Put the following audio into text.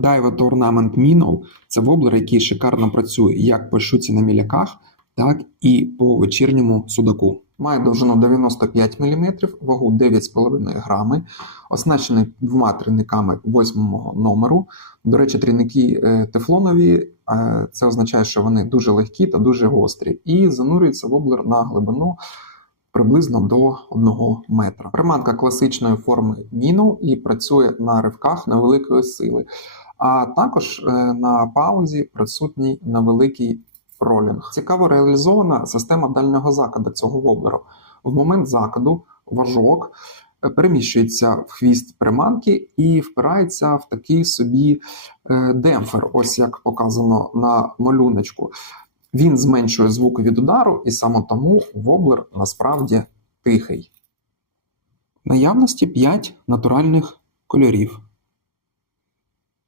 Daiwa Ornament Minnow – це воблер, який шикарно працює як по щуці на міляках, так і по вечірньому судаку. Має довжину 95 мм, вагу 9,5 грами, оснащений двома трійниками 8 номеру. До речі, трійники е, тефлонові, е, це означає, що вони дуже легкі та дуже гострі, і занурюється воблер на глибину приблизно до 1 метра. Приманка класичної форми міну і працює на ривках невеликої сили, а також е, на паузі присутній невеликий ролінг. Цікаво реалізована система дальнього закиду цього воблеру. В момент закиду важок е, переміщується в хвіст приманки і впирається в такий собі е, демпфер, ось як показано на малюночку. Він зменшує звук від удару, і саме тому воблер насправді тихий. Наявності 5 натуральних кольорів: